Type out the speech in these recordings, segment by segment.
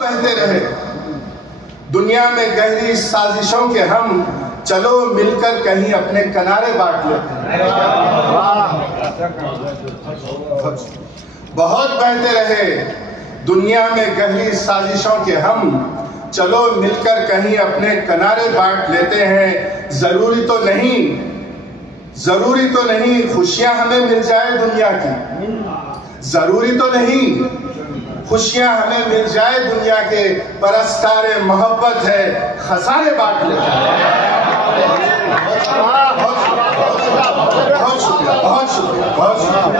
बहते रहे दुनिया में गहरी साजिशों के हम, चलो मिलकर कहीं अपने किनारे बांट लेते हैं। बहुत बहते रहे दुनिया में गहरी साजिशों के हम, चलो मिलकर कहीं अपने किनारे बांट लेते हैं। जरूरी तो नहीं खुशियां हमें मिल जाए दुनिया की, जरूरी तो नहीं खुशियां हमें मिल जाए दुनिया के, परस्तारे मोहब्बत है खसारे बांट लेते हैं। बहुत शुक्रिया, बहुत शुक्रिया, बहुत शुक्रिया।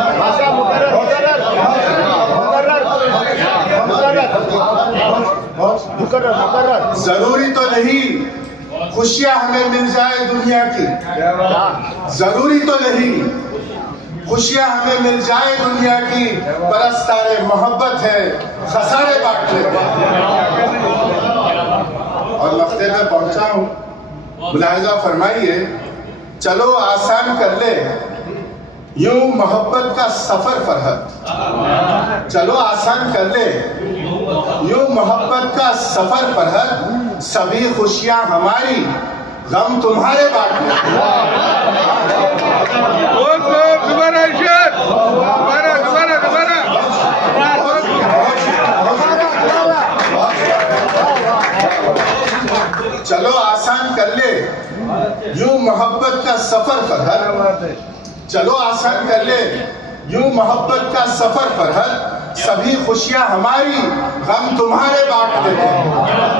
जरूरी तो नहीं खुशियां हमें मिल जाए दुनिया की, जरूरी तो नहीं खुशियां हमें मिल जाए दुनिया की, परस्तारे मोहब्बत है खसारे बांट लेते हैं। और मक्ते में पहुंचा हूं, मुलाहिजा फरमाइए, चलो आसान कर ले यूं मोहब्बत का सफर फरहद, चलो आसान कर ले यूं मोहब्बत का सफर फरहद, सभी खुशियां हमारी गम तुम्हारे बांट लेते चलो आसान कर ले यूं मोहब्बत का सफर फरहद, चलो आसान कर ले यूं मोहब्बत का सफर फरहद, सभी खुशियां हमारी गम तुम्हारे बांट लेते हैं।